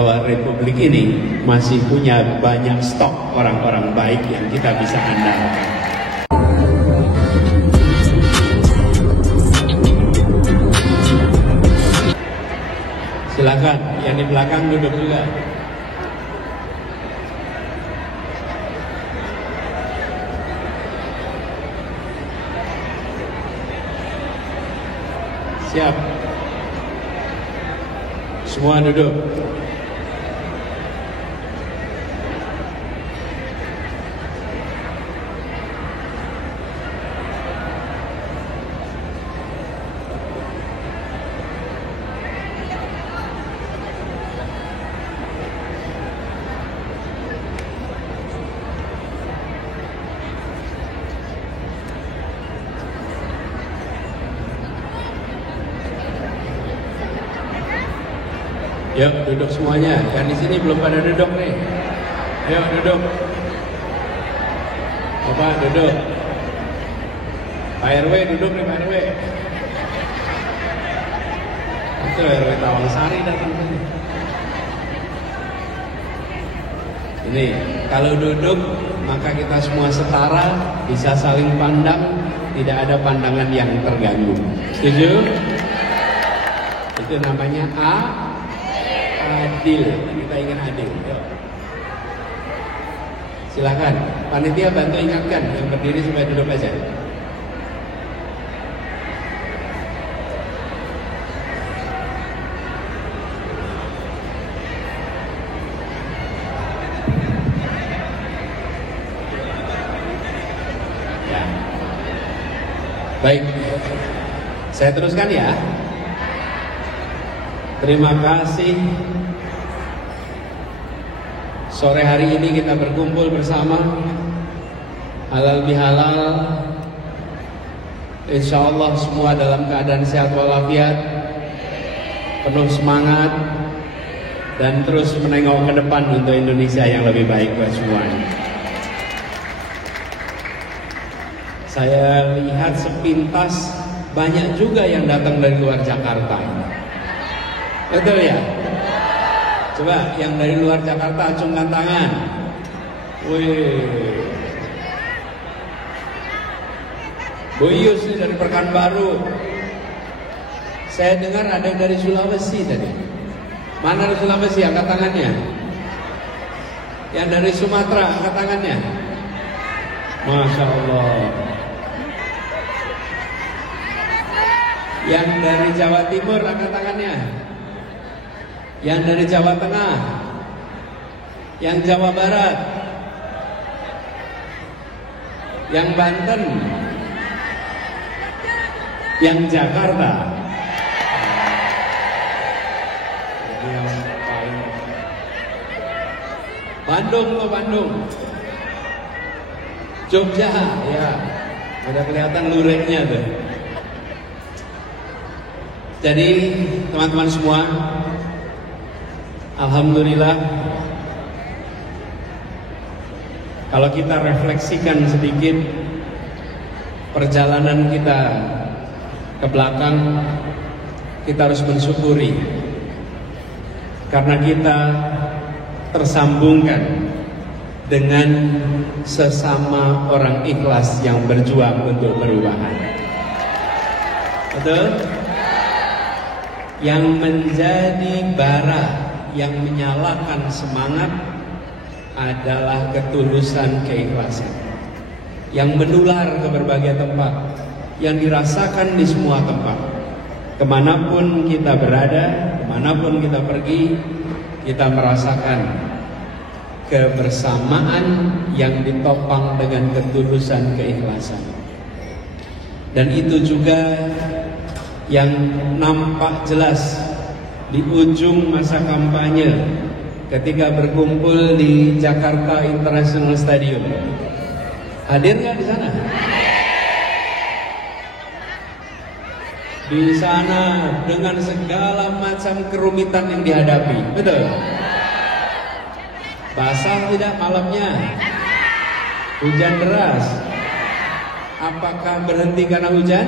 bahwa Republik ini masih punya banyak stok orang-orang baik yang kita bisa andalkan. Silakan, yang di belakang duduk juga. Siap. Semua duduk. Yuk duduk semuanya. Yang di sini belum pada duduk nih. Yuk duduk. Bapak duduk. Pak RW duduk nih Pak RW. Itu RW Tawangsari datang sini. Ini kalau duduk maka kita semua setara, bisa saling pandang, tidak ada pandangan yang terganggu. Setuju? Itu namanya adil, kita ingin adil. Yuk. Silakan, panitia bantu ingatkan yang berdiri supaya duduk aja. Ya. Baik, saya teruskan ya. Terima kasih. Sore hari ini kita berkumpul bersama, halal bihalal. Insya Allah semua dalam keadaan sehat walafiat, penuh semangat, dan terus menengok ke depan untuk Indonesia yang lebih baik buat semuanya. Saya lihat sepintas banyak juga yang datang dari luar Jakarta. Betul ya? Coba yang dari luar Jakarta acungkan tangan. Wih. Bu Yus ini dari Pekanbaru. Saya dengar ada yang dari Sulawesi tadi. Mana dari Sulawesi? Angkat tangannya. Yang dari Sumatera angkat tangannya. Masya Allah. Yang dari Jawa Timur angkat tangannya. Yang dari Jawa Tengah, yang Jawa Barat, yang Banten, yang Jakarta. Bandung loh, Bandung. Jogja, ya. Udah kelihatan lureknya tuh. Jadi teman-teman semua, alhamdulillah, kalau kita refleksikan sedikit perjalanan kita ke belakang, kita harus mensyukuri karena kita tersambungkan dengan sesama orang ikhlas yang berjuang untuk perubahan. Betul? Yang menjadi bara yang menyalakan semangat adalah ketulusan, keikhlasan yang menular ke berbagai tempat, yang dirasakan di semua tempat. Kemanapun kita berada, kemanapun kita pergi, kita merasakan kebersamaan yang ditopang dengan ketulusan, keikhlasan. Dan itu juga yang nampak jelas di ujung masa kampanye ketika berkumpul di Jakarta International Stadium. Hadir nggak di sana? Di sana dengan segala macam kerumitan yang dihadapi, betul? Basah tidak malamnya? Hujan deras? Apakah berhenti karena hujan?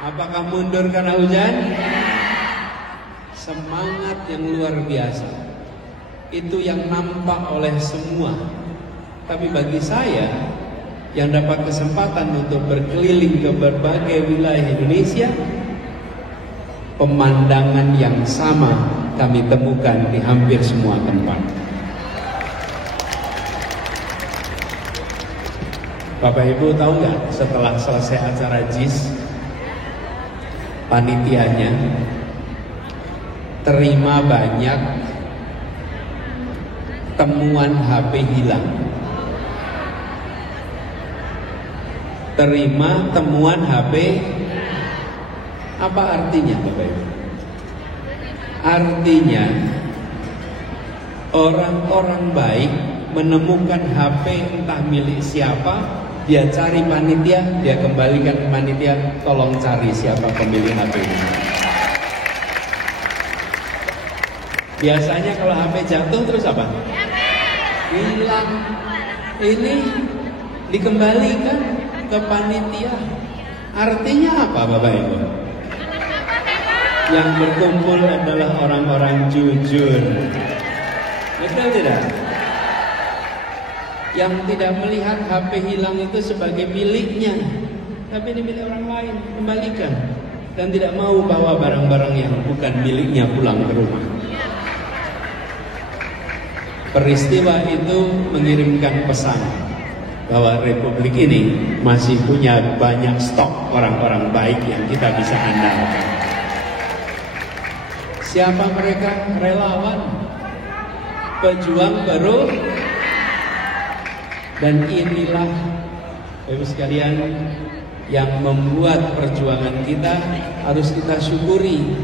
Apakah mundur karena hujan? semangat yang luar biasa. Itu yang nampak oleh semua. Tapi bagi saya yang dapat kesempatan untuk berkeliling ke berbagai wilayah Indonesia, pemandangan yang sama kami temukan di hampir semua tempat. Bapak Ibu tahu nggak, setelah selesai acara JIS, panitianya terima banyak temuan HP hilang. Terima temuan HP, apa artinya Bapak Ibu? Artinya orang-orang baik menemukan HP entah milik siapa, dia cari panitia, dia kembalikan ke panitia, tolong cari siapa pemilik HP ini. Biasanya kalau HP jatuh terus apa? Hilang. Ini dikembalikan ke panitia. Artinya apa Bapak Ibu? Yang berkumpul adalah orang-orang jujur. Betul tidak? Yang tidak melihat HP hilang itu sebagai miliknya, tapi ini milik orang lain, kembalikan. Dan tidak mau bawa barang-barang yang bukan miliknya pulang ke rumah. Peristiwa itu mengirimkan pesan bahwa Republik ini masih punya banyak stok orang-orang baik yang kita bisa andalkan. Siapa mereka? Relawan, pejuang baru. Dan inilah Bapak sekalian yang membuat perjuangan kita harus kita syukuri.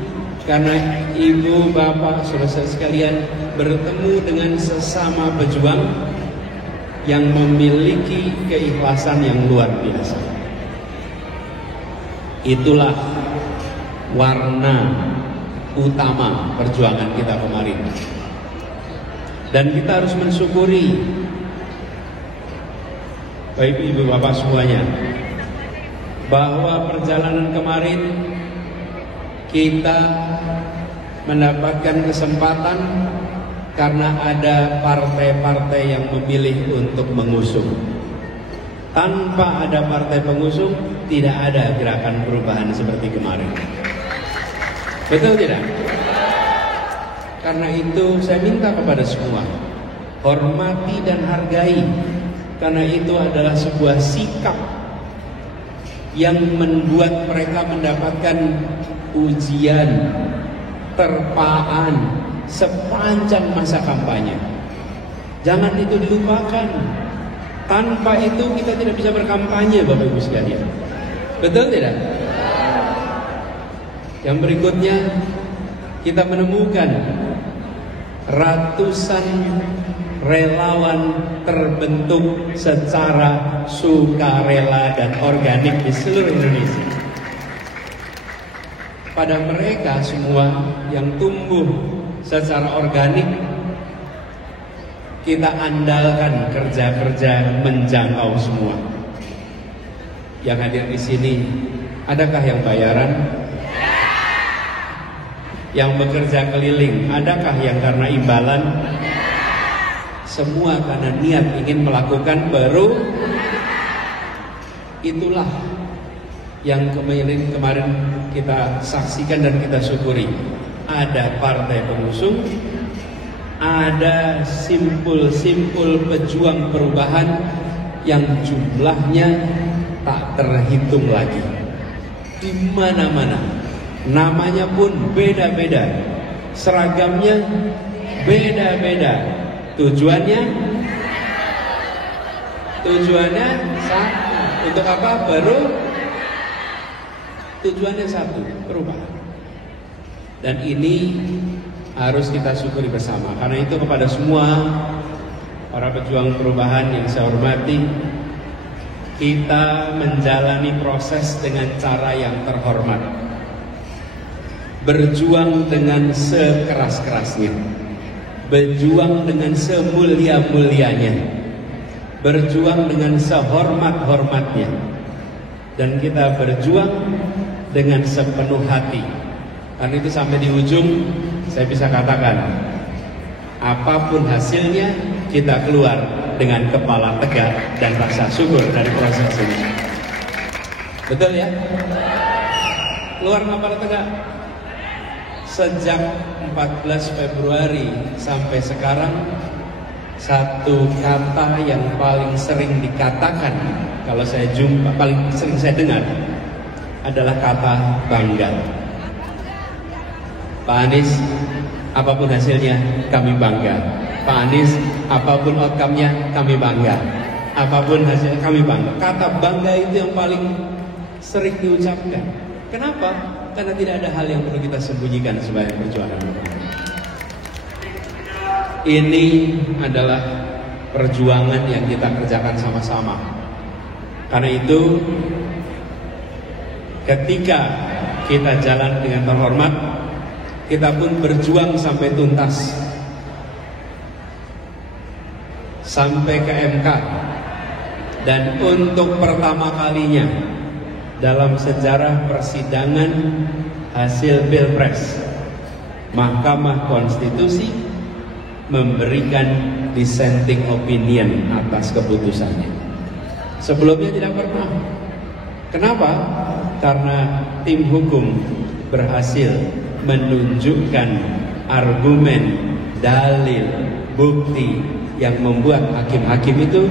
Karena ibu, bapak, saudara sekalian bertemu dengan sesama pejuang yang memiliki keikhlasan yang luar biasa. Itulah warna utama perjuangan kita kemarin. Dan kita harus mensyukuri, baik ibu bapak semuanya, bahwa perjalanan kemarin kita mendapatkan kesempatan karena ada partai-partai yang memilih untuk mengusung. Tanpa ada partai pengusung, tidak ada gerakan perubahan seperti kemarin. Betul tidak? Karena itu saya minta kepada semua, hormati dan hargai. Karena itu adalah sebuah sikap yang membuat mereka mendapatkan ujian, terpaan sepanjang masa kampanye. Jangan itu dilupakan. Tanpa itu kita tidak bisa berkampanye, Bapak Ibu sekalian. Betul tidak? Yang berikutnya, kita menemukan ratusan relawan terbentuk secara sukarela dan organik di seluruh Indonesia. Pada mereka semua yang tumbuh secara organik, kita andalkan kerja-kerja menjangkau semua. Yang hadir di sini, adakah yang bayaran? Yang bekerja keliling, adakah yang karena imbalan? Semua karena niat ingin melakukan baru. Itulah yang kemarin kita saksikan dan kita syukuri. Ada partai pengusung, ada simpul-simpul pejuang perubahan yang jumlahnya tak terhitung lagi. Di mana-mana, namanya pun beda-beda, seragamnya beda-beda. Tujuannya satu. Untuk apa? Baru. Tujuannya satu, perubahan. Dan ini harus kita syukuri bersama. Karena itu kepada semua para pejuang perubahan yang saya hormati, kita menjalani proses dengan cara yang terhormat. Berjuang dengan sekeras-kerasnya. Berjuang dengan semulia-mulianya, berjuang dengan sehormat-hormatnya, dan kita berjuang dengan sepenuh hati. Karena itu sampai di ujung saya bisa katakan, apapun hasilnya kita keluar dengan kepala tegak dan rasa syukur dari proses ini. Betul ya? Keluar kepala tegak. Sejak 14 Februari sampai sekarang, satu kata yang paling sering dikatakan kalau saya jumpa, paling sering saya dengar adalah kata bangga. Pak Anies, apapun hasilnya kami bangga. Pak Anies, apapun outcome-nya kami bangga. Apapun hasilnya kami bangga. Kata bangga itu yang paling sering diucapkan. Kenapa? Karena tidak ada hal yang perlu kita sembunyikan sebagai perjuangan. Ini adalah perjuangan yang kita kerjakan sama-sama. Karena itu, ketika kita jalan dengan terhormat, kita pun berjuang sampai tuntas, sampai ke MK. Dan untuk pertama kalinya dalam sejarah persidangan hasil Pilpres, Mahkamah Konstitusi memberikan dissenting opinion atas keputusannya. Sebelumnya tidak pernah. Kenapa? Karena tim hukum berhasil menunjukkan argumen, dalil, bukti yang membuat hakim-hakim itu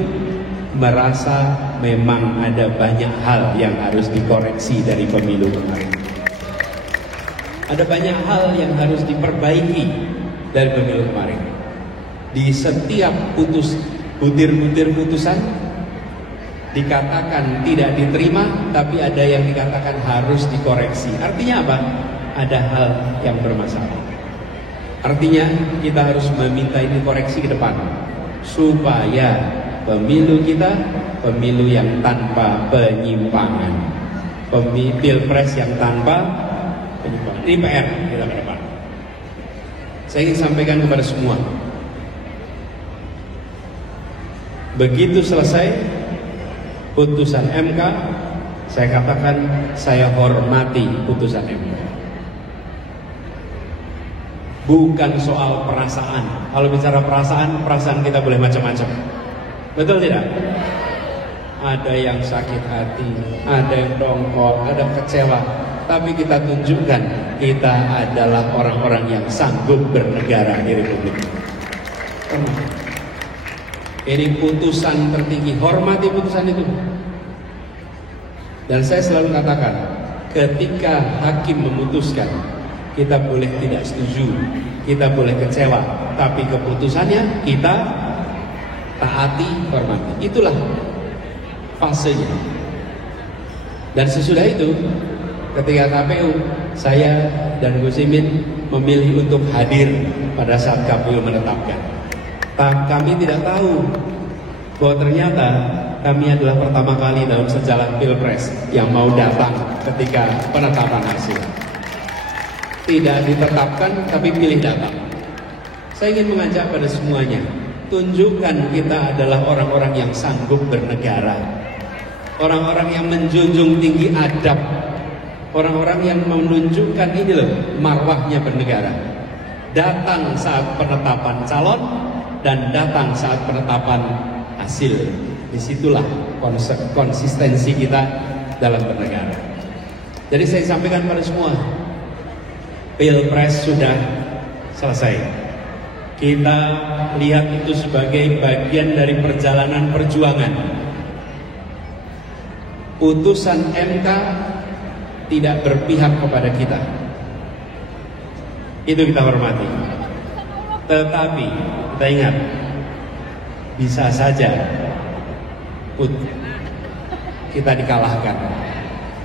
merasa memang ada banyak hal yang harus dikoreksi dari pemilu kemarin. Ada banyak hal yang harus diperbaiki dari pemilu kemarin. Di setiap butir-butir putusan dikatakan tidak diterima, tapi ada yang dikatakan harus dikoreksi. Artinya apa? Ada hal yang bermasalah. Artinya kita harus meminta ini koreksi ke depan, supaya pemilu kita pemilu yang tanpa penyimpangan, Pilpres yang tanpa penyimpangan. Ini PR kita ke depan. Saya ingin sampaikan kepada semua, begitu selesai putusan MK, saya katakan saya hormati putusan MK. Bukan soal perasaan. Kalau bicara perasaan kita boleh macam-macam. Betul tidak? Ada yang sakit hati, ada yang dongkol, ada yang kecewa. Tapi kita tunjukkan kita adalah orang-orang yang sanggup bernegara di Republik ini. Ini putusan tertinggi, hormati putusan itu. Dan saya selalu katakan, ketika hakim memutuskan, kita boleh tidak setuju, kita boleh kecewa, tapi keputusannya kita taati, hormati. Itulah fasenya. Dan sesudah itu, ketika KPU, saya dan Gus Imin memilih untuk hadir pada saat KPU menetapkan. Kami tidak tahu bahwa ternyata kami adalah pertama kali dalam sejarah Pilpres yang mau datang ketika penetapan hasil. Tidak ditetapkan, tapi pilih datang. Saya ingin mengajak pada semuanya, tunjukkan kita adalah orang-orang yang sanggup bernegara, orang-orang yang menjunjung tinggi adab, orang-orang yang menunjukkan ini loh marwahnya bernegara. Datang saat penetapan calon dan datang saat penetapan hasil. Disitulah konsistensi kita dalam bernegara. Jadi saya sampaikan pada semua, Pilpres sudah selesai. Kita lihat itu sebagai bagian dari perjalanan perjuangan. Putusan MK tidak berpihak kepada kita. Itu kita hormati. Tetapi kita ingat, bisa saja kita dikalahkan.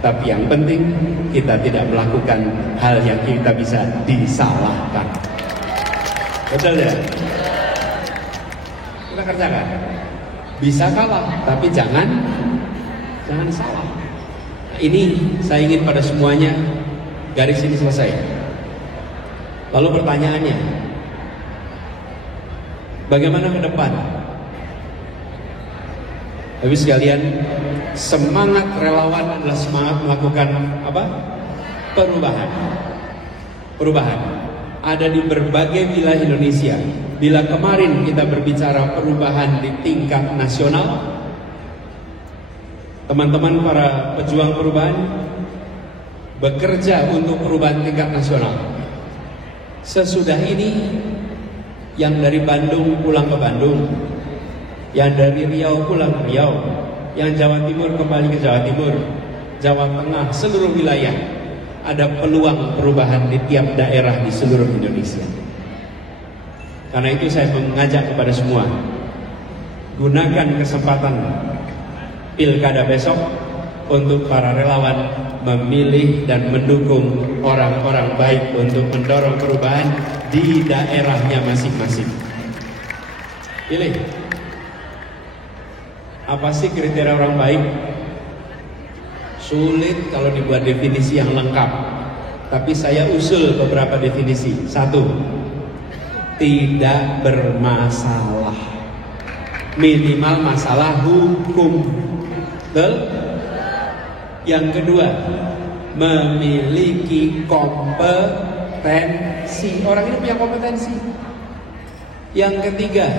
Tapi yang penting kita tidak melakukan hal yang kita bisa disalahkan. Betul ya? Kita kerjakan. Bisa kalah, tapi jangan salah. Nah, ini saya ingin pada semuanya garis ini selesai. Lalu pertanyaannya, bagaimana ke depan? Tapi sekalian, semangat relawan adalah semangat melakukan apa? Perubahan. ada di berbagai wilayah Indonesia. Bila kemarin kita berbicara perubahan di tingkat nasional, teman-teman para pejuang perubahan bekerja untuk perubahan tingkat nasional. Sesudah ini, yang dari Bandung pulang ke Bandung, yang dari Riau pulang ke Riau, yang Jawa Timur kembali ke Jawa Timur, Jawa Tengah, seluruh wilayah, ada peluang perubahan di tiap daerah di seluruh Indonesia. Karena itu saya mengajak kepada semua, gunakan kesempatan pilkada besok untuk para relawan memilih dan mendukung orang-orang baik untuk mendorong perubahan di daerahnya masing-masing. Pilih. Apa sih kriteria orang baik? Sulit kalau dibuat definisi yang lengkap. Tapi saya usul beberapa definisi. 1, tidak bermasalah. Minimal masalah hukum. Betul? Yang kedua, memiliki kompetensi. Orang ini punya kompetensi. Yang ketiga,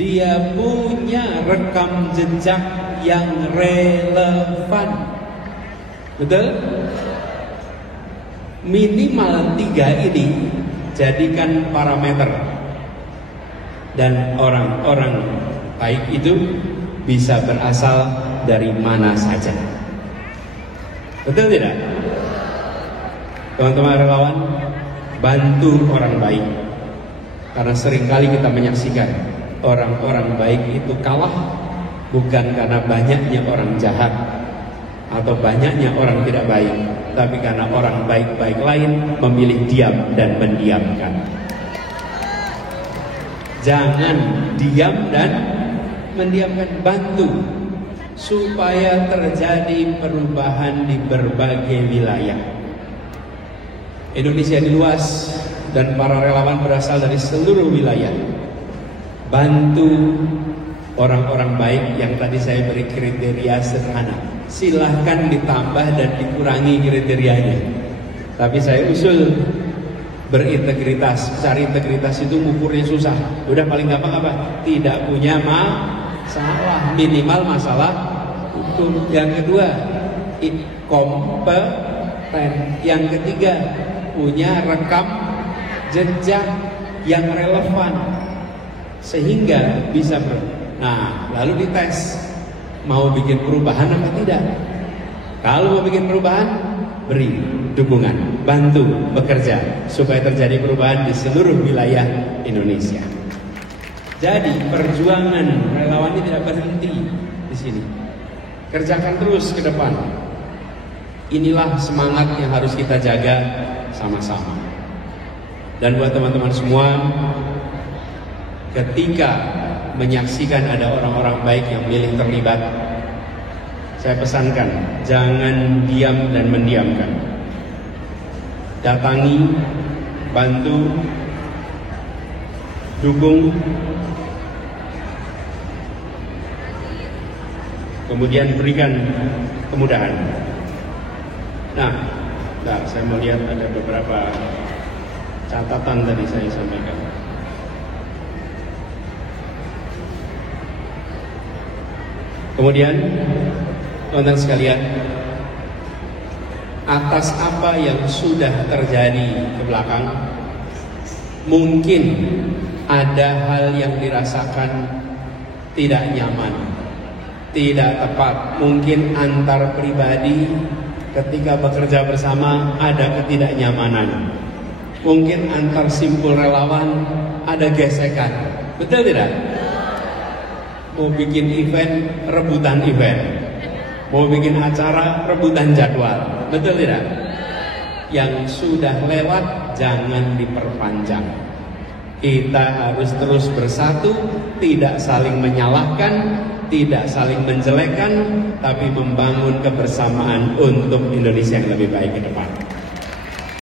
dia punya rekam jejak yang relevan. Betul? Minimal 3 ini jadikan parameter. Dan orang-orang baik itu bisa berasal dari mana saja. Betul tidak? Teman-teman relawan, bantu orang baik. Karena seringkali kita menyaksikan orang-orang baik itu kalah bukan karena banyaknya orang jahat atau banyaknya orang tidak baik, tapi karena orang baik-baik lain memilih diam dan mendiamkan. Jangan diam dan mendiamkan, bantu supaya terjadi perubahan di berbagai wilayah. Indonesia ini luas dan para relawan berasal dari seluruh wilayah. Bantu orang-orang baik yang tadi saya beri kriteria sederhana. Silahkan ditambah dan dikurangi kriterianya. Tapi saya usul berintegritas. Cari integritas itu ngukurnya susah. Udah paling gampang apa? Tidak punya masalah, minimal masalah hukum. Yang kedua, kompeten. Yang ketiga, punya rekam jejak yang relevan sehingga bisa Nah, lalu dites mau bikin perubahan apa tidak. Kalau mau bikin perubahan, beri dukungan, bantu bekerja supaya terjadi perubahan di seluruh wilayah Indonesia. Jadi perjuangan relawan ini tidak berhenti di sini. Kerjakan terus ke depan. Inilah semangat yang harus kita jaga sama-sama. Dan buat teman-teman semua, ketika menyaksikan ada orang-orang baik yang milih terlibat, saya pesankan, jangan diam dan mendiamkan. Datangi, bantu, dukung, kemudian berikan kemudahan. Nah, saya mau lihat ada beberapa catatan tadi saya sampaikan. Kemudian, teman-teman sekalian, atas apa yang sudah terjadi ke belakang, mungkin ada hal yang dirasakan tidak nyaman, tidak tepat. Mungkin antar pribadi ketika bekerja bersama ada ketidaknyamanan. Mungkin antar simpul relawan ada gesekan. Betul tidak? Mau bikin event, rebutan event. Mau bikin acara, rebutan jadwal. Betul tidak? Yang sudah lewat jangan diperpanjang. Kita harus terus bersatu, tidak saling menyalahkan, tidak saling menjelekkan, tapi membangun kebersamaan untuk Indonesia yang lebih baik ke depan.